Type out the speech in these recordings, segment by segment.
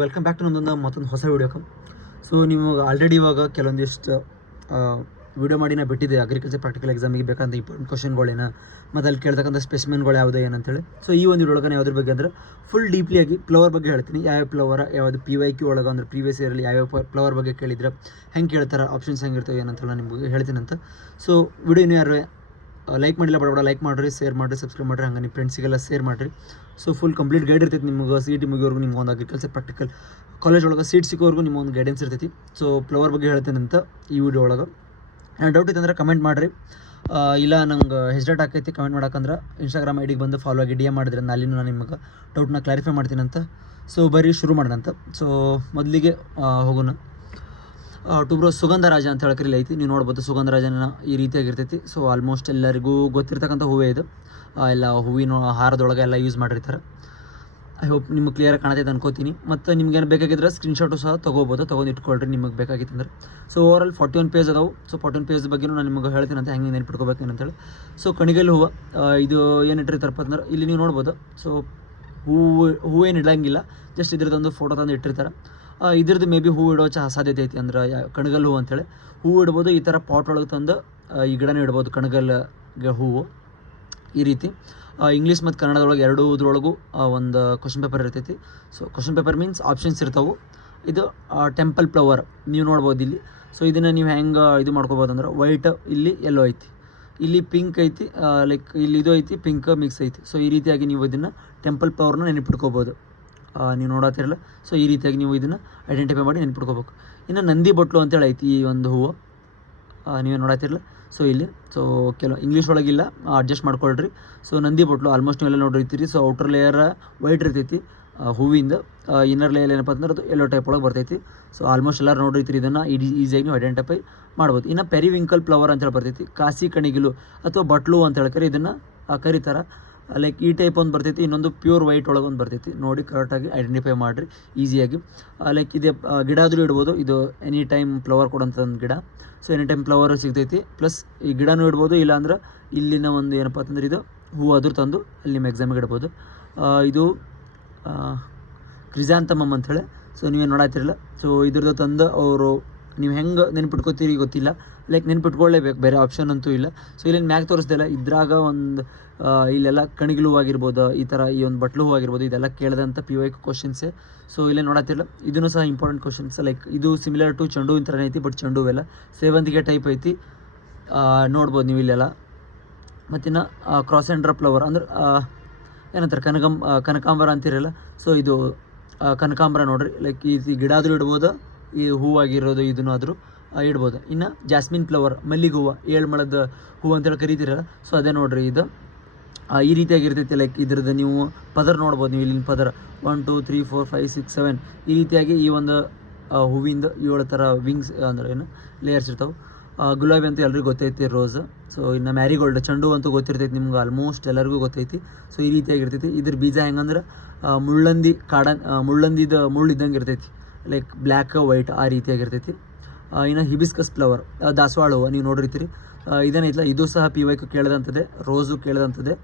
Welcome back to ನಮ್ಮದೊಂದು ಮತ್ತೊಂದು ಹೊಸ ವೀಡಿಯೋಕ್ಕೆ. ಸೊ ನಿಮಗೆ ಆಲ್ರೆಡಿ ಇವಾಗ ಕೆಲವೊಂದಿಷ್ಟು ವೀಡಿಯೋ ಮಾಡಿ ನಾ ಬಿಟ್ಟಿದ್ದೆ ಅಗ್ರಿಕಲ್ಚರ್ ಪ್ರಾಕ್ಟಿಕಲ್ ಎಕ್ಸಾಮಿಗೆ ಬೇಕಂತ ಇಂಪಾರ್ಟೆಂಟ್ ಕ್ವಶನ್ಗಳೇನ ಮತ್ತು ಅಲ್ಲಿ ಕೇಳ್ತಕ್ಕಂಥ ಸ್ಪೆಸಿಮೆನ್ಗಳು ಯಾವುದು ಏನಂತೇಳಿ. ಸೊ ಈ ಒಂದು ವಿಡಿಯೋ ಒಳಗೆ ಯಾವುದ್ರ ಬಗ್ಗೆ ಅಂದರೆ ಫುಲ್ ಡೀಪ್ಲಿ ಆಗಿ ಫ್ಲವರ್ ಬಗ್ಗೆ ಹೇಳ್ತೀನಿ. ಯಾವ್ಯಾವ ಫ್ಲವರ್ ಯಾವುದು PYQ ಒಳಗೆ ಅಂದ್ರೆ ಪ್ರೀವಿಯಸ್ ಇಯರಲ್ಲಿ ಯಾವ್ಯಾವ ಫ್ಲವರ್ ಬಗ್ಗೆ ಕೇಳಿದ್ರೆ ಹೆಂಗೆ ಕೇಳ್ತಾರೆ, ಆಪ್ಷನ್ಸ್ ಹೆಂಗಿರ್ತವೆ ಏನಂತ ನಾನು ನಿಮಗೆ ಹೇಳ್ತೀನಿ ಅಂತ. ಸೊ ವಿಡಿಯೋ ಇನ್ನೂ ಯಾರು ಲೈಕ್ ಮಾಡಿಲ್ಲ ಬಡ ಲೈಕ್ ಮಾಡಿರಿ, ಶೇರ್ ಮಾಡಿರಿ, ಸಬ್ಸ್ಕ್ರೈಬ್ ಮಾಡಿರಿ, ಹಂಗೆ ನಿಮ್ಮ ಫ್ರೆಂಡ್ಸಿಗೆಲ್ಲ ಶೇರ್ ಮಾಡಿರಿ. ಸೊ ಫುಲ್ ಕಂಪ್ಲೀಟ್ ಗೈಡ್ ಇರ್ತೈತಿ ನಿಮ್ಗೆ. CET ಮುಗಿಯೋರ್ಗು ನಿಮ್ಗೆ ಒಂದು ಅಗ್ರಿಕಲ್ಚರ್ ಪ್ರಾಕ್ಟಿಕಲ್ ಕಾಲೇಜ್ ಒಳಗೆ ಸೀಟ್ ಸಿಗೋವರೆಗೂ ನಿಮ್ಮ ಒಂದು ಗೈಡೆನ್ಸ್ ಇರ್ತೈತಿ. ಸೊ ಫ್ಲವರ್ ಬಗ್ಗೆ ಹೇಳ್ತೇನೆ ಅಂತ ಈ ವಿಡಿಯೋ ಒಳಗೆ. ನಾನು ಡೌಟ್ ಇತ್ತಂದ್ರೆ ಕಮೆಂಟ್ ಮಾಡಿರಿ, ಇಲ್ಲ ನಂಗೆ ಹೆಸ್ಡೇಟ್ ಆಕೈತಿ ಕಮೆಂಟ್ ಮಾಡಕ್ಕಂದ್ರೆ ಇನ್ಸ್ಟಾಗ್ರಾಮ್ ಐಡಿಗೆ ಬಂದು ಫಾಲೋ ಆಗಿ DM ಮಾಡಿದ್ರೆ ಅಲ್ಲಿನೂ ನಾನು ನಿಮಗೆ ಡೌಟ್ನ ಕ್ಲಾರಿಫೈ ಮಾಡ್ತೀನಿ ಅಂತ. ಸೊ ಬರೀ ಶುರು ಮಾಡೋಣ ಅಂತ. ಸೊ ಮೊದಲಿಗೆ ಹೋಗೋಣ. ಟುಬ್ರೋ ಸುಗಂಧರಾಜ ಅಂತ ಹೇಳಕ್ರಿಲ್ಲ ಐತಿ, ನೀವು ನೋಡ್ಬೋದು ಸುಗಂಧರಾಜನ ಈ ರೀತಿಯಾಗಿರ್ತೈತಿ. ಸೊ ಆಲ್ಮೋಸ್ಟ್ ಎಲ್ಲರಿಗೂ ಗೊತ್ತಿರ್ತಕ್ಕಂಥ ಹೂವೇ ಇದು. ಎಲ್ಲ ಹೂವಿನ ಹಾರದೊಳಗೆ ಎಲ್ಲ ಯೂಸ್ ಮಾಡಿರ್ತಾರೆ. ಐ ಹೋಪ್ ನಿಮ್ಗೆ ಕ್ಲಿಯರ್ ಕಾಣತೈತೆ ಅನ್ಕೋತೀನಿ. ಮತ್ತು ನಿಮ್ಗೇನು ಬೇಕಾಗಿದ್ರೆ ಸ್ಕ್ರೀನ್ಶಾಟು ಸಹ ತೊಗೋಬೋದು, ತೊಗೊಂಡು ಇಟ್ಕೊಳ್ರಿ ನಿಮಗೆ ಬೇಕಾಗಿತ್ತಂದ್ರೆ. ಸೊ ಓವರಾಲ್ 41 ಪೇಜ್ ಅದಾವೆ. ಸೊ 41 ಪೇಜ್ ಬಗ್ಗೆನೂ ನಾನು ನಿಮಗೆ ಹೇಳ್ತೀನಿ ಅಂತ ಹೆಂಗೆ ನೆನ್ಪಿಟ್ಕೋಬೇಕು ಏನಂತೇಳಿ. ಸೊ ಕಣಿಗಲ್ ಹೂವು ಇದು ಏನು ಇಟ್ಟಿರ್ತಾರಪ್ಪ ಅಂದ್ರೆ ಇಲ್ಲಿ ನೀವು ನೋಡ್ಬೋದು. ಸೊ ಹೂವೇನು ಇಡಂಗಿಲ್ಲ, ಜಸ್ಟ್ ಇದ್ರದ್ದೊಂದು ಫೋಟೋ ತಂದು ಇಟ್ಟಿರ್ತಾರೆ. ಇದ್ರದ್ದು ಮೇ ಬಿ ಹೂವು ಇಡೋ ಸಾಧ್ಯತೆ ಐತಿ. ಅಂದ್ರೆ ಕಣಗಲ್ ಹೂವು ಅಂತೇಳಿ ಹೂವು ಇಡ್ಬೋದು. ಈ ಥರ ಪಾಟ್ ಒಳಗೆ ತಂದು ಈ ಗಿಡನೇ ಇಡ್ಬೋದು ಕಣಗಲ್ಗೆ ಹೂವು ಈ ರೀತಿ. ಇಂಗ್ಲೀಷ್ ಮತ್ತು ಕನ್ನಡದೊಳಗೆ ಎರಡೂದ್ರೊಳಗೂ ಒಂದು ಕ್ವಶನ್ ಪೇಪರ್ ಇರ್ತೈತಿ. So question paper means options ಇರ್ತಾವೆ. ಇದು ಟೆಂಪಲ್ ಫ್ಲವರ್ ನೀವು ನೋಡ್ಬೋದು ಇಲ್ಲಿ. ಸೊ ಇದನ್ನು ನೀವು ಹೆಂಗೆ ಇದು ಮಾಡ್ಕೋಬೋದು ಅಂದ್ರೆ ವೈಟ್, ಇಲ್ಲಿ ಯೆಲ್ಲೋ ಐತಿ, ಇಲ್ಲಿ ಪಿಂಕ್ ಐತಿ, ಲೈಕ್ ಇಲ್ಲಿ ಇದು ಐತಿ, ಪಿಂಕ್ ಮಿಕ್ಸ್ ಐತಿ. ಸೊ ಈ ರೀತಿಯಾಗಿ ನೀವು ಇದನ್ನು ಟೆಂಪಲ್ ಫ್ಲವರ್ನ ನೆನಪಿಟ್ಕೋಬೋದು. ನೀವು ನೋಡತ್ತಿರಲ್ಲ. ಸೊ ಈ ರೀತಿಯಾಗಿ ನೀವು ಇದನ್ನು ಐಡೆಂಟಿಫೈ ಮಾಡಿ ನೆನ್ಪಿಟ್ಕೋಬೇಕು. ಇನ್ನು ನಂದಿ ಬಟ್ಲು ಅಂತೇಳಿ ಐತಿ ಈ ಒಂದು ಹೂವು, ನೀವೇ ನೋಡತ್ತಿರಲ್ಲ. ಸೊ ಇಲ್ಲಿ ಸೊ ಕೆಲವು ಇಂಗ್ಲೀಷ್ ಒಳಗಿಲ್ಲ, ಅಡ್ಜಸ್ಟ್ ಮಾಡ್ಕೊಳ್ರಿ. ಸೊ ನಂದಿ ಬಟ್ಲು ಆಲ್ಮೋಸ್ಟ್ ನೀವೆಲ್ಲ ನೋಡಿರ್ತೀರಿ. ಸೊ ಔಟರ್ ಲೇಯರ್ ವೈಟ್ ಇರ್ತೈತಿ ಹೂವಿಂದ, ಇನ್ನರ್ ಲೇಯರ್ ಏನಪ್ಪ ಅಂದ್ರೆ ಅದು ಎಲ್ಲೋ ಟೈಪ್ ಒಳಗೆ ಬರ್ತೈತಿ. ಸೊ ಆಲ್ಮೋಸ್ಟ್ ಎಲ್ಲರೂ ನೋಡಿರ್ತೀರಿ, ಇದನ್ನು ಈಸಿಯಾಗಿ ನೀವು ಐಡೆಂಟಿಫೈ ಮಾಡ್ಬೋದು. ಇನ್ನು ಪೆರಿವಿಂಕಲ್ ಫ್ಲವರ್ ಅಂತೇಳಿ ಬರ್ತೈತಿ, ಕಾಸಿ ಕಣಿಗಿಲು ಅಥವಾ ಬಟ್ಲು ಅಂತ ಹೇಳ್ತಾರೆ, ಇದನ್ನು ಕರೀತಾರೆ. ಲೈಕ್ ಈ ಟೈಪ್ ಒಂದು ಬರ್ತೈತಿ, ಇನ್ನೊಂದು ಪ್ಯೂರ್ ವೈಟ್ ಒಳಗೆ ಒಂದು ಬರ್ತೈತಿ. ನೋಡಿ ಕರೆಕ್ಟಾಗಿ ಐಡೆಂಟಿಫೈ ಮಾಡಿರಿ ಈಸಿಯಾಗಿ. ಲೈಕ್ ಇದೇ ಗಿಡ ಆದರೂ ಇಡ್ಬೋದು, ಇದು ಎನಿ ಟೈಮ್ ಫ್ಲವರ್ ಕೊಡೋಂಥ ಒಂದು ಗಿಡ. ಸೊ ಎನಿ ಟೈಮ್ ಫ್ಲವರ್ ಸಿಗ್ತೈತಿ. ಪ್ಲಸ್ ಈ ಗಿಡನೂ ಇಡ್ಬೋದು, ಇಲ್ಲಾಂದ್ರೆ ಇಲ್ಲಿನ ಒಂದು ಏನಪ್ಪ ಅಂತಂದ್ರೆ ಇದು ಹೂವು ಆದರೂ ತಂದು ಅಲ್ಲಿ ನಿಮ್ಮ ಎಕ್ಸಾಮಿಗೆ ಇಡ್ಬೋದು. ಇದು ಕ್ರಿಸಾಂತಮಮ್ ಅಂಥೇಳಿ. ಸೊ ನೀವೇನು ನೋಡತ್ತಿರಲ್ಲ. ಸೊ ಇದ್ರದ್ದು ತಂದು ಅವರು ನೀವು ಹೆಂಗೆ ನೆನ್ಪಿಟ್ಕೋತೀರಿ ಗೊತ್ತಿಲ್ಲ, ಲೈಕ್ ನೆನ್ಪಿಟ್ಕೊಳ್ಳೇಬೇಕು, ಬೇರೆ ಆಪ್ಷನ್ ಅಂತೂ ಇಲ್ಲ. ಸೊ ಇಲ್ಲೇನು ಮ್ಯಾಗ್ ತೋರಿಸ್ದಿಲ್ಲ, ಇದ್ರಾಗ ಒಂದು ಇಲ್ಲೆಲ್ಲ ಕಣಿಗಲು ಆಗಿರ್ಬೋದು, ಈ ಥರ ಈ ಒಂದು ಬಟ್ಲು ಹೂ ಆಗಿರ್ಬೋದು, ಇದೆಲ್ಲ ಕೇಳಿದಂಥ PYQ ಕ್ವಶನ್ಸೇ. ಸೊ ಇಲ್ಲೇ ನೋಡತ್ತಿರಲ್ಲ, ಇದೂ ಸಹ ಇಂಪಾರ್ಟೆಂಟ್ ಕ್ವಶನ್ಸ್. ಲೈಕ್ ಇದು ಸಿಮಿಲರ್ ಟು ಚೆಂಡು ಹೂವಿನ ಥರನೇ ಐತಿ, ಬಟ್ ಚೆಂಡು ಹೂವೆಲ್ಲ ಸೇವಂತಿಗೆ ಟೈಪ್ ಐತಿ, ನೋಡ್ಬೋದು ನೀವು ಇಲ್ಲೆಲ್ಲ. ಮತ್ತಿನ್ನು ಕ್ರಾಸೆಂಡ್ರ ಫ್ಲವರ್ ಅಂದ್ರೆ ಏನಂತಾರೆ ಕನಕಾಂಬರ ಅಂತಿರಲ್ಲ. ಸೊ ಇದು ಕನಕಾಂಬರ ನೋಡ್ರಿ. ಲೈಕ್ ಈ ಗಿಡ ಆದರೂ ಇಡ್ಬೋದು, ಈ ಹೂವಾಗಿರೋದು ಇದನ್ನು ಆದರೂ ಇಡ್ಬೋದು. ಇನ್ನು ಜಾಸ್ಮಿನ್ ಫ್ಲವರ್, ಮಲ್ಲಿಗೆ ಹೂವು, ಏಳ್ಮಳದ ಹೂವು ಅಂತೇಳಿ ಕರಿತೀರಲ್ಲ. ಸೊ ಅದೇ ನೋಡ್ರಿ, ಇದು ಈ ರೀತಿಯಾಗಿರ್ತೈತಿ. ಲೈಕ್ ಇದ್ರದ್ದು ನೀವು ಪದರ್ ನೋಡ್ಬೋದು, ನೀವು ಇಲ್ಲಿನ ಪದರ 1 2 3 4 5 6 7 ಈ ರೀತಿಯಾಗಿ ಈ ಒಂದು ಹೂವಿಂದ 7 ಥರ ವಿಂಗ್ಸ್ ಅಂದ್ರೆ ಏನು ಲೇಯರ್ಸ್ ಇರ್ತಾವೆ. ಗುಲಾಬಿ ಅಂತೂ ಎಲ್ರಿಗೂ ಗೊತ್ತೈತಿ, ರೋಸ್. ಸೊ ಇನ್ನು ಮ್ಯಾರಿಗೋಲ್ಡ್, ಚೆಂಡು ಅಂತೂ ಗೊತ್ತಿರ್ತೈತಿ ನಿಮ್ಗೆ, ಆಲ್ಮೋಸ್ಟ್ ಎಲ್ಲರಿಗೂ ಗೊತ್ತೈತಿ. ಸೊ ಈ ರೀತಿಯಾಗಿರ್ತೈತಿ. ಇದ್ರ ಬೀಜ ಹೆಂಗಂದ್ರೆ ಮುಳ್ಳಂದಿ ಮುಳ್ಳಂದಿದ ಮುಳ್ಳು ಇದ್ದಂಗೆ ಇರ್ತೈತಿ, ಲೈಕ್ ಬ್ಲ್ಯಾಕ್ ವೈಟ್ ಆ ರೀತಿಯಾಗಿರ್ತೈತಿ. ಇನ್ನು ಹಿಬಿಸ್ಕಸ್ ಫ್ಲವರ್, ದಾಸವಾಳ ಹೂವು ನೀವು ನೋಡಿರ್ತೀರಿ. ಇದೇನೈತಲ್ಲ, ಇದು ಸಹ PYQ ಕೇಳಿದಂಥದ್ದೇ, ರೋಸು ಕೇಳಿದಂಥದ್ದೇ.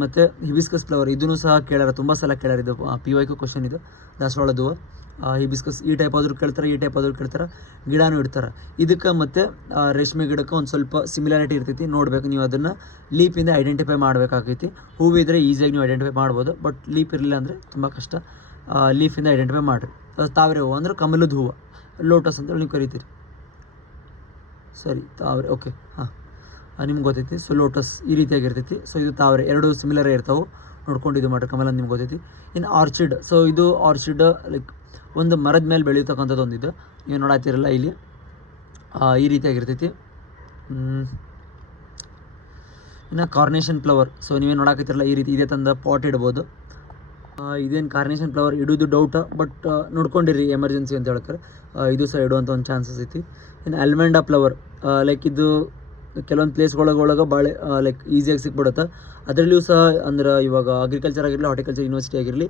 ಮತ್ತು ಹಿಬಿಸ್ಕಸ್ ಫ್ಲವರ್ ಇದೂ ಸಹ ಕೇಳ್ಯಾರ, ತುಂಬ ಸಲ ಕೇಳ್ಯಾರ. ಇದು PYQ ಕ್ವಶನ್ ಇದು, ದಾಸವಾಳದ ಹೂವು. ಹಿಬಿಸ್ಕಸ್ ಈ ಟೈಪ್ ಆದರೂ ಕೇಳ್ತಾರೆ, ಈ ಟೈಪ್ ಆದರೂ ಕೇಳ್ತಾರೆ, ಗಿಡನೂ ಇಡ್ತಾರೆ. ಇದಕ್ಕೆ ಮತ್ತು ರೇಷ್ಮೆ ಗಿಡಕ್ಕೆ ಒಂದು ಸ್ವಲ್ಪ ಸಿಮಿಲಾರಿಟಿ ಇರ್ತೈತಿ, ನೋಡಬೇಕು ನೀವು. ಅದನ್ನು ಲೀಪಿಂದ ಐಡೆಂಟಿಫೈ ಮಾಡಬೇಕಾಗೈತಿ. ಹೂವಿದ್ರೆ ಈಸಿಯಾಗಿ ನೀವು ಐಡೆಂಟಿಫೈ ಮಾಡ್ಬೋದು, ಬಟ್ ಲೀಪ್ ಇರಲಿಲ್ಲ ಅಂದರೆ ತುಂಬ ಕಷ್ಟ. ಲೀಫಿಂದ ಐಡೆಂಟಿಫೈ ಮಾಡಿರಿ. ತಾವರೆ ಹೂವು ಅಂದ್ರೆ ಕಮಲದ ಹೂವು, ಲೋಟಸ್ ಅಂತೇಳಿ ನೀವು ಕರಿತೀರಿ. ಸರಿ, ತಾವರೆ, ಓಕೆ, ಹಾಂ, ನಿಮ್ಗೆ ಗೊತ್ತೈತಿ. ಸೊ ಲೋಟಸ್ ಈ ರೀತಿಯಾಗಿರ್ತೈತಿ. ಸೊ ಇದು ತಾವರೆ, ಎರಡು ಸಿಮಿಲರೇ ಇರ್ತಾವೆ, ನೋಡ್ಕೊಂಡು ಇದು ಮಾಡಿರಿ. ಕಮಲ ನಿಮ್ಗೆ ಗೊತ್ತೈತಿ. ಇನ್ನು ಆರ್ಚಿಡ್, ಸೊ ಇದು ಆರ್ಚಿಡ್ ಲೈಕ್ ಒಂದು ಮರದ ಮೇಲೆ ಬೆಳೆಯತಕ್ಕಂಥದ್ದು ಒಂದಿದ್ದು, ನೀವು ನೋಡತ್ತಿರಲ್ಲ ಇಲ್ಲಿ ಈ ರೀತಿಯಾಗಿರ್ತೈತಿ. ಇನ್ನು ಕಾರ್ನೇಷನ್ ಫ್ಲವರ್, ಸೊ ನೀವೇನು ನೋಡಾಕತ್ತಿರಲ್ಲ ಈ ರೀತಿ ಇದೇ ತಂದ ಪಾಟ್ ಇಡ್ಬೋದು. ಇದೇನು ಕಾರ್ನೇಷನ್ ಫ್ಲವರ್ ಇಡೋದು ಡೌಟ, ಬಟ್ ನೋಡ್ಕೊಂಡಿರಿ ಎಮರ್ಜೆನ್ಸಿ ಅಂತ ಹೇಳ್ತಾರೆ. ಇದು ಸಹ ಇಡುವಂಥ ಒಂದು ಚಾನ್ಸಸ್ ಐತಿ. ಇನ್ನು ಅಲ್ಮೆಂಡಾ ಫ್ಲವರ್, ಲೈಕ್ ಇದು ಕೆಲವೊಂದು ಪ್ಲೇಸ್ಗಳೊಳಗೆ ಭಾಳ ಲೈಕ್ ಈಸಿಯಾಗಿ ಸಿಕ್ಬಿಡುತ್ತೆ. ಅದರಲ್ಲಿಯೂ ಸಹ ಅಂದ್ರೆ ಇವಾಗ ಅಗ್ರಿಕಲ್ಚರ್ ಆಗಿರಲಿ, ಹಾರ್ಟಿಕಲ್ಚರ್ ಯೂನಿವರ್ಸಿಟಿ ಆಗಿರಲಿ,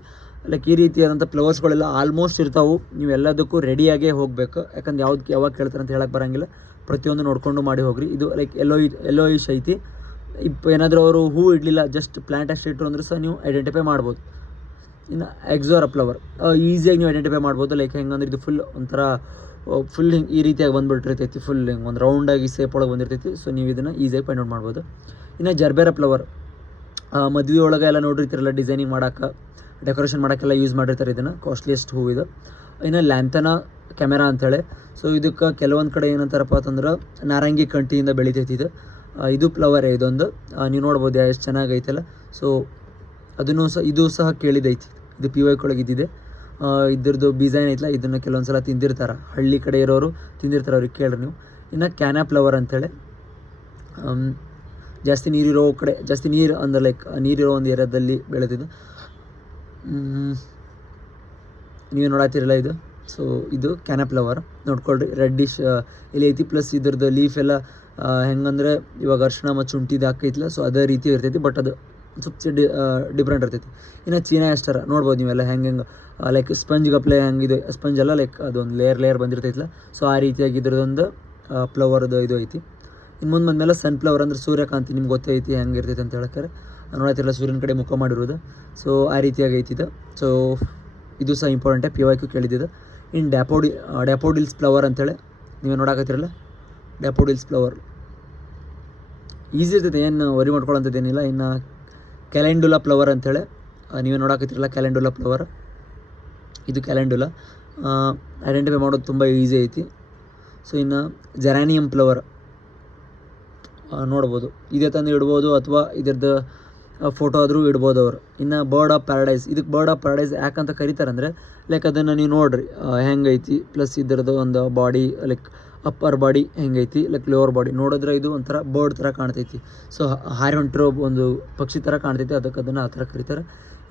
ಲೈಕ್ ಈ ರೀತಿಯಾದಂಥ ಫ್ಲವರ್ಸ್ಗಳೆಲ್ಲ ಆಲ್ಮೋಸ್ಟ್ ಇರ್ತಾವೆ. ನೀವು ಎಲ್ಲದಕ್ಕೂ ರೆಡಿಯಾಗೇ ಹೋಗಬೇಕು, ಯಾಕಂದ್ರೆ ಯಾವಾಗ ಕೇಳ್ತಾರೆ ಅಂತ ಹೇಳಕ್ಕೆ ಬರೋಂಗಿಲ್ಲ. ಪ್ರತಿಯೊಂದು ನೋಡಿಕೊಂಡು ಮಾಡಿ ಹೋಗ್ರಿ. ಇದು ಲೈಕ್ ಎಲ್ಲೋ ಇಶ್ ಐತಿ. ಏನಾದರೂ ಅವರು ಹೂ ಇಡಲಿಲ್ಲ, ಜಸ್ಟ್ ಪ್ಲ್ಯಾಂಟ್ ಅಷ್ಟು ಇಟ್ಟರು ಅಂದರೂ ಸಹ ನೀವು ಐಡೆಂಟಿಫೈ ಮಾಡ್ಬೋದು. ಇನ್ನು ಎಕ್ಸೋರ ಫ್ಲವರ್ ಈಸಿಯಾಗಿ ನೀವು ಐಡೆಂಟಿಫೈ ಮಾಡ್ಬೋದು. ಲೈಕ್ ಹೆಂಗಂದ್ರೆ ಇದು ಫುಲ್ ಹಿಂಗೆ ಈ ರೀತಿಯಾಗಿ ಬಂದುಬಿಟ್ಟಿರ್ತೈತಿ, ಫುಲ್ ಹಿಂಗೆ ಒಂದು ರೌಂಡಾಗಿ ಸೇಪ್ ಒಳಗೆ ಬಂದಿರ್ತೈತಿ. ಸೊ ನೀವು ಇದನ್ನು ಈಸಿಯಾಗಿ ಫೈಂಡ್ ಔಟ್ ಮಾಡ್ಬೋದು. ಇನ್ನು ಜರ್ಬೇರ ಫ್ಲವರ್ ಮದುವೆ ಒಳಗೆ ಎಲ್ಲ ನೋಡಿರ್ತಿರಲ್ಲ, ಡಿಸೈನಿಂಗ್ ಮಾಡೋಕೆ, ಡೆಕೋರೇಷನ್ ಮಾಡೋಕ್ಕೆಲ್ಲ ಯೂಸ್ ಮಾಡಿರ್ತಾರೆ ಇದನ್ನು. ಕಾಸ್ಟ್ಲಿಯೆಸ್ಟ್ ಹೂ ಇದು. ಇನ್ನು ಲ್ಯಾಂಥನ ಕ್ಯಾಮೆರಾ ಅಂಥೇಳಿ. ಸೊ ಇದಕ್ಕೆ ಕೆಲವೊಂದು ಕಡೆ ಏನಂತಾರಪ್ಪ ಅಂತಂದ್ರೆ ನಾರಂಗಿ ಕಂಟಿಯಿಂದ ಬೆಳಿತೈತಿ ಇದು. ಇದು ಫ್ಲವರೇ ಇದೊಂದು, ನೀವು ನೋಡ್ಬೋದು ಎಷ್ಟು ಚೆನ್ನಾಗೈತಲ್ಲ. ಸೊ ಅದನ್ನು ಇದು ಸಹ ಕೇಳಿದೈತಿ, ಇದು PY ಒಳಗೆ ಇದ್ದಿದೆ. ಇದ್ರದ್ದು ಡಿಸೈನ್ ಐತಲ್ಲ, ಇದನ್ನು ಕೆಲವೊಂದು ಸಲ ತಿಂದಿರ್ತಾರೆ, ಹಳ್ಳಿ ಕಡೆ ಇರೋರು ತಿಂದಿರ್ತಾರೆ, ಅವ್ರಿಗೆ ಕೇಳ್ರಿ ನೀವು. ಇನ್ನು ಕ್ಯಾನಾ ಫ್ಲವರ್ ಅಂಥೇಳಿ, ಜಾಸ್ತಿ ನೀರಿರೋ ಕಡೆ, ಜಾಸ್ತಿ ನೀರು ಅಂದ್ರೆ ಲೈಕ್ ನೀರಿರೋ ಒಂದು ಏರಿಯಾದಲ್ಲಿ ಬೆಳೆದಿದ್ದು. ನೀವೇ ನೋಡತ್ತಿರಲ್ಲ ಇದು. ಸೊ ಇದು ಕ್ಯಾನಾ ಫ್ಲವರ್ ನೋಡ್ಕೊಳ್ರಿ, ರೆಡ್ಡಿಶ್ ಇಲ್ಲಿ ಐತಿ. ಪ್ಲಸ್ ಇದ್ರದ್ದು ಲೀಫ್ ಎಲ್ಲ ಹೆಂಗಂದ್ರೆ ಇವಾಗ ಅರ್ಶಿಣ ಮತ್ತು ಶುಂಠಿದು ಹಾಕೈತಿಲ್ಲ, ಸೊ ಅದೇ ರೀತಿ ಇರ್ತೈತಿ. ಬಟ್ ಅದು ಸ್ವಲ್ಪ ಡಿಫ್ರೆಂಟ್ ಇರ್ತೈತಿ. ಇನ್ನು ಚೀನಾ ಎಸ್ಟರ್ ನೋಡ್ಬೋದು ನೀವೆಲ್ಲ ಹೆಂಗೆ ಲೈಕ್ ಸ್ಪಂಜ್ ಗಪ್ಲೆ ಹೆಂಗಿದೆ, ಸ್ಪಂಜ್ ಎಲ್ಲ ಲೈಕ್ ಅದೊಂದು ಲೇಯರ್ ಬಂದಿರ್ತೈತಿಲ್ಲ. ಸೊ ಆ ರೀತಿಯಾಗಿ ಇದ್ರದ್ದೊಂದು ಫ್ಲವರ್ದು ಇದು ಐತಿ. ಇನ್ನು ಮುಂದೆ ಬಂದಮೇಲೆ ಸನ್ಫ್ಲವರ್ ಅಂದ್ರೆ ಸೂರ್ಯಕಾಂತಿ, ನಿಮ್ಗೆ ಗೊತ್ತೈತಿ ಹೆಂಗೆ ಇರ್ತೈತೆ ಅಂತ ಹೇಳ್ತಾರೆ. ನೋಡತ್ತಿರಲ್ಲ, ಸೂರ್ಯನ ಕಡೆ ಮುಖ ಮಾಡಿರೋದು. ಸೊ ಆ ರೀತಿಯಾಗಿ ಐತಿದು. ಸೊ ಇದು ಸಹ ಇಂಪಾರ್ಟೆಂಟೇ, PYQ ಕೇಳಿದ್ದು. ಇನ್ನು ಡ್ಯಾಪೋಡಿಲ್ಸ್ ಫ್ಲವರ್ ಅಂತೇಳಿ ನೀವೇ ನೋಡಕತ್ತಿರಲ್ಲ, ಡ್ಯಾಪೋಡಿಲ್ಸ್ ಫ್ಲವರ್ ಈಸಿ ಇರ್ತೈತೆ, ಏನು ವರಿ ಮಾಡ್ಕೊಳ್ಳೋಂಥದ್ದೇನಿಲ್ಲ. ಇನ್ನು ಕ್ಯಾಲೆಂಡುಲಾ ಫ್ಲವರ್ ಅಂತೇಳಿ ನೀವೇ ನೋಡಕತ್ತಿರಲ್ಲ, ಕ್ಯಾಲೆಂಡುಲಾ ಫ್ಲವರ್. ಇದು ಕ್ಯಾಲೆಂಡುಲಾ ಐಡೆಂಟಿಫೈ ಮಾಡೋದು ತುಂಬ ಈಸಿ ಐತಿ. ಸೊ ಇನ್ನು ಜೆರಾನಿಯಮ್ ಫ್ಲವರ್ ನೋಡ್ಬೋದು, ಇದೇ ತಂದು ಇಡ್ಬೋದು ಅಥವಾ ಇದ್ರದ್ದು ಫೋಟೋ ಆದರೂ ಇಡ್ಬೋದು ಅವರು. ಇನ್ನು ಬರ್ಡ್ ಆಫ್ ಪ್ಯಾರಡೈಸ್, ಇದಕ್ಕೆ ಬರ್ಡ್ ಆಫ್ ಪ್ಯಾರಡೈಸ್ ಯಾಕಂತ ಕರೀತಾರಂದರೆ ಲೈಕ್ ಅದನ್ನು ನೀವು ನೋಡಿರಿ ಹೆಂಗೈತಿ. ಪ್ಲಸ್ ಇದರದ್ದು ಒಂದು ಬಾಡಿ ಲೈಕ್ ಅಪ್ಪರ್ ಬಾಡಿ ಹೆಂಗೈತಿ, ಲೈಕ್ ಲೋವರ್ ಬಾಡಿ ನೋಡಿದ್ರೆ ಇದು ಒಂಥರ ಬರ್ಡ್ ಥರ ಕಾಣ್ತೈತಿ. ಸೊ ಹಾರಿ ಹೊಂಟಿರೋ ಒಂದು ಪಕ್ಷಿ ಥರ ಕಾಣ್ತೈತಿ, ಅದಕ್ಕೆ ಅದನ್ನು ಆ ಥರ ಕರೀತಾರೆ.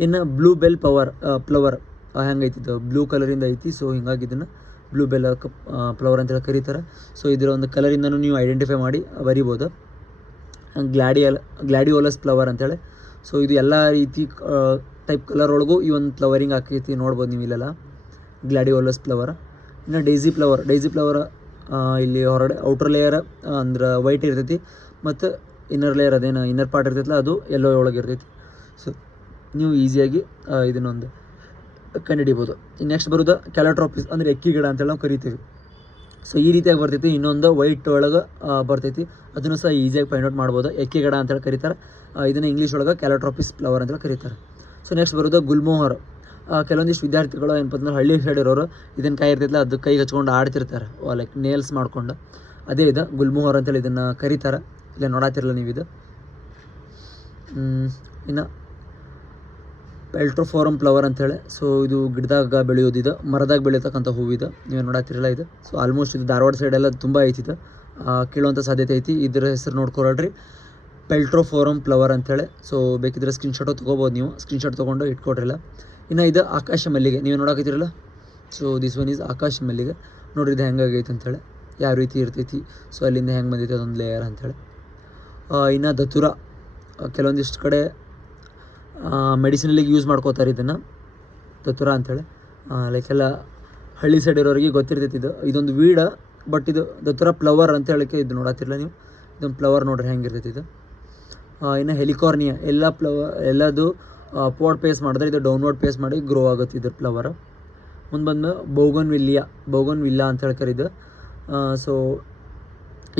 ಇನ್ನು ಬ್ಲೂ ಬೆಲ್ ಫ್ಲವರ್ ಹೆಂಗೈತಿದ್ದು ಬ್ಲೂ ಕಲರಿಂದ ಐತಿ. ಸೊ ಹಿಂಗಾಗಿ ಇದನ್ನು ಬ್ಲೂ ಬೆಲ್ ಫ್ಲವರ್ ಅಂತೇಳಿ ಕರೀತಾರೆ. ಸೊ ಇದರ ಒಂದು ಕಲರಿಂದನೂ ನೀವು ಐಡೆಂಟಿಫೈ ಮಾಡಿ ಬರಿಬೋದು. ಗ್ಲಾಡಿಯೋಲಸ್ ಫ್ಲವರ್ ಅಂತೇಳಿ. ಸೊ ಇದು ಎಲ್ಲ ರೀತಿ ಟೈಪ್ ಕಲರ್ ಒಳಗೂ ಈ ಒಂದು ಫ್ಲವರಿಂಗ್ ಹಾಕೈತಿ, ನೋಡ್ಬೋದು ನೀವು ಇಲ್ಲೆಲ್ಲ ಗ್ಲಾಡಿಯೋಲಸ್ ಫ್ಲವರ್. ಇನ್ನು ಡೈಸಿ ಫ್ಲವರ್ ಇಲ್ಲಿ ಹೊರಗಡೆ ಔಟರ್ ಲೇಯರ್ ಅಂದ್ರೆ ವೈಟ್ ಇರ್ತೈತಿ, ಮತ್ತು ಇನ್ನರ್ ಲೇಯರ್ ಅದೇನು ಇನ್ನರ್ ಪಾರ್ಟ್ ಇರ್ತೈತಲ್ಲ ಅದು ಎಲ್ಲೋ ಒಳಗೆ ಇರ್ತೈತಿ. ಸೊ ನೀವು ಈಸಿಯಾಗಿ ಇದನ್ನೊಂದು ಕಂಡುಹಿಡಿಬೋದು. ಇನ್ನು ನೆಕ್ಸ್ಟ್ ಬರೋದು ಕ್ಯಾಲೋಟ್ರೋಪಿಸ್ ಅಂದರೆ ಎಕ್ಕಿ ಗಿಡ ಅಂತೇಳಿ ನಾವು ಕರಿತೀವಿ. ಸೊ ಈ ರೀತಿಯಾಗಿ ಬರ್ತೈತಿ. ಇನ್ನೊಂದು ವೈಟ್ ಒಳಗೆ ಬರ್ತೈತಿ, ಅದನ್ನು ಸಹ ಈಸಿಯಾಗಿ ಫೈಂಡ್ ಔಟ್ ಮಾಡ್ಬೋದು. ಎಕ್ಕಿ ಗಿಡ ಅಂತೇಳಿ ಕರೀತಾರೆ. ಇದನ್ನು ಇಂಗ್ಲೀಷ್ ಒಳಗೆ ಕ್ಯಾಲೋಟ್ರೋಪಿಸ್ ಫ್ಲವರ್ ಅಂತೇಳಿ ಕರೀತಾರೆ. ಸೊ ನೆಕ್ಸ್ಟ್ ಬರೋದು ಗುಲ್ಮೋಹರ್. ಕೆಲವೊಂದಿಷ್ಟು ವಿದ್ಯಾರ್ಥಿಗಳು ಏನಪ್ಪ ಅಂದ್ರೆ ಹಳ್ಳಿ ಸೈಡ್ ಇರೋರು ಇದನ್ನು ಕೈ ಇರ್ತೈತಿಲ್ಲ, ಅದು ಕೈ ಹಚ್ಕೊಂಡು ಆಡ್ತಿರ್ತಾರೆ, ಲೈಕ್ ನೇಲ್ಸ್ ಮಾಡ್ಕೊಂಡು. ಅದೇ ಇದು ಗುಲ್ಮೋಹರ್ ಅಂತೇಳಿ ಇದನ್ನು ಕರೀತಾರೆ. ಇಲ್ಲ ನೋಡತ್ತಿರಲ್ಲ ನೀವು ಇದು. ಇನ್ನು ಪೆಲ್ಟ್ರೋಫೋರಮ್ ಫ್ಲವರ್ ಅಂತೇಳಿ. ಸೊ ಇದು ಗಿಡದಾಗ ಬೆಳೆಯೋದಿದೆ, ಮರದಾಗ ಬೆಳೀತಕ್ಕಂಥ ಹೂವಿದೆ, ನೀವೇ ನೋಡತ್ತಿರಲ್ಲ ಇದು. ಸೊ ಆಲ್ಮೋಸ್ಟ್ ಇದು ಧಾರವಾಡ ಸೈಡೆಲ್ಲ ತುಂಬ ಐತಿದೆ, ಕೇಳುವಂಥ ಸಾಧ್ಯತೆ ಐತಿ. ಇದರ ಹೆಸರು ನೋಡ್ಕೊಳ್ರಿ, ಪೆಲ್ಟ್ರೋಫೋರಮ್ ಫ್ಲವರ್ ಅಂತೇಳಿ. ಸೊ ಬೇಕಿದ್ರೆ ಸ್ಕ್ರೀನ್ಶಾಟು ತೊಗೋಬೋದು, ನೀವು ಸ್ಕ್ರೀನ್ಶಾಟ್ ತೊಗೊಂಡು ಇಟ್ಕೊಡ್ರಿಲ್ಲ. ಇನ್ನು ಇದು ಆಕಾಶ ಮಲ್ಲಿಗೆ, ನೀವೇ ನೋಡಕತ್ತಿರಲ್ಲ. ಸೊ ದಿಸ್ ಒನ್ ಈಸ್ ಆಕಾಶ ಮಲ್ಲಿಗೆ. ನೋಡ್ರಿ ಇದು ಹೆಂಗಾಗೈತೆ ಅಂಥೇಳಿ, ಯಾವ ರೀತಿ ಇರ್ತೈತಿ. ಸೊ ಅಲ್ಲಿಂದ ಹೆಂಗೆ ಬಂದೈತೆ ಅದೊಂದು ಲೇಯರ್ ಅಂಥೇಳಿ. ಇನ್ನು ದತುರ, ಕೆಲವೊಂದಿಷ್ಟು ಕಡೆ ಮೆಡಿಸಿನಲ್ಲಿಗೆ ಯೂಸ್ ಮಾಡ್ಕೋತಾರೆ ಇದನ್ನು, ದತುರ ಅಂಥೇಳಿ. ಲೈಕ್ ಎಲ್ಲ ಹಳ್ಳಿ ಸೈಡ್ ಇರೋರಿಗೆ ಗೊತ್ತಿರ್ತೈತಿ ಇದು. ಇದೊಂದು ವೀಡ, ಬಟ್ ಇದು ದತುರ ಫ್ಲವರ್ ಅಂತ ಹೇಳೋಕ್ಕೆ ಇದು ನೋಡತ್ತಿರಲ್ಲ ನೀವು. ಇದೊಂದು ಫ್ಲವರ್ ನೋಡ್ರಿ ಹೆಂಗಿರ್ತೈತಿ ಇದು. ಇನ್ನು ಹೆಲಿಕಾರ್ನಿಯಾ ಎಲ್ಲದು ಅಪ್ವರ್ಡ್ ಪೇಸ್ ಮಾಡಿದ್ರೆ ಇದು ಡೌನ್ವರ್ಡ್ ಪೇಸ್ ಮಾಡಿ ಗ್ರೋ ಆಗುತ್ತೆ ಇದ್ರ ಫ್ಲವರ್. ಮುಂದೆ ಬಂದು ಬೌಗನ್ ವಿಲ್ಲಾ ಅಂತ ಹೇಳ್ತಾರೆ ಇದು. ಸೊ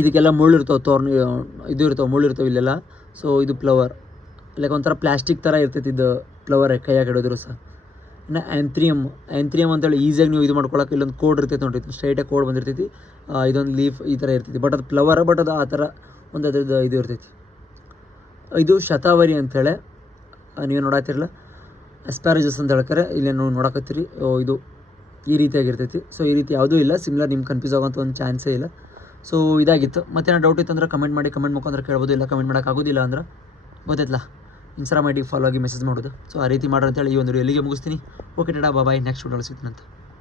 ಇದಕ್ಕೆಲ್ಲ ಮುಳ್ಳಿರ್ತಾವೆ, ಇದು ಇರ್ತಾವೆ, ಮುಳ್ಳಿರ್ತಾವೆ ಇಲ್ಲೆಲ್ಲ. ಸೊ ಇದು ಫ್ಲವರ್ ಲೈಕ್ ಒಂಥರ ಪ್ಲಾಸ್ಟಿಕ್ ಥರ ಇರ್ತೈತಿ ಇದು ಫ್ಲವರ್, ಕೈಯಾಗಿ ಹಿಡಿದ್ರು ಸಹ. ಇನ್ನು ಆ್ಯಂಥ್ರಿಯಮ್ ಅಂತೇಳಿ ಈಸಿಯಾಗಿ ನೀವು ಇದು ಮಾಡ್ಕೊಳಕ್ಕೆ ಇಲ್ಲೊಂದು ಕೋಡ್ ಇರ್ತೈತಿ ನೋಡ್ರಿ, ಸ್ಟ್ರೈಟಾಗಿ ಕೋಡ್ ಬಂದಿರ್ತೈತಿ. ಇದೊಂದು ಲೀಫ್ ಈ ಥರ ಇರ್ತೈತಿ, ಬಟ್ ಅದು ಫ್ಲವರ್, ಬಟ್ ಅದು ಆ ಥರ ಒಂದು ಅದ್ರದ್ದು ಇದು ಇರ್ತೈತಿ. ಇದು ಶತಾವರಿ ಅಂಥೇಳಿ ನೀವು ನೋಡತ್ತಿರಲ್ಲ, ಅಸ್ಪ್ಯಾರಜಸ್ ಅಂತ ಹೇಳ್ತಾರೆ. ಇಲ್ಲೇನು ನೋಡಕತ್ತೀರಿ, ಇದು ಈ ರೀತಿಯಾಗಿರ್ತೈತಿ. ಸೊ ಈ ರೀತಿ ಯಾವುದೂ ಇಲ್ಲ ಸಿಮಿಲರ್, ನಿಮ್ಗೆ ಕನ್ಫ್ಯೂಸ್ ಆಗೋಂಥ ಒಂದು ಚಾನ್ಸೇ ಇಲ್ಲ. ಸೊ ಇದಾಗಿತ್ತು. ಮತ್ತೇನೋ ಡೌಟ್ ಇತ್ತು ಅಂದ್ರೆ ಕಮೆಂಟ್ ಮಾಡಿ, ಕಮೆಂಟ್ ಮುಖಾಂತರ ಕೇಳ್ಬೋದು. ಇಲ್ಲ ಕಮೆಂಟ್ ಮಾಡೋಕ್ಕಾಗೋದಿಲ್ಲ ಅಂದ್ರೆ ಗೊತ್ತಾಯ್ತಲ್ಲ, ಇನ್ಸ್ಟಾಗ್ರಾಮ್ ಐ ಡಿ ಫಾಲೋ ಆಗಿ ಮೆಸೇಜ್ ಮಾಡೋದು. ಸೊ ಆ ರೀತಿ ಮಾಡ್ರಿ ಅಂತೇಳಿ ಈ ಒಂದು ಎಲ್ಲಿಗೆ ಮುಗಿಸ್ತೀನಿ. ಓಕೆ ಟಾಟಾ ಬಾಯ್, ನೆಕ್ಸ್ಟ್ ವಿಡಿಯೋಲಿ ಸಿಗ್ತೀನಂತ.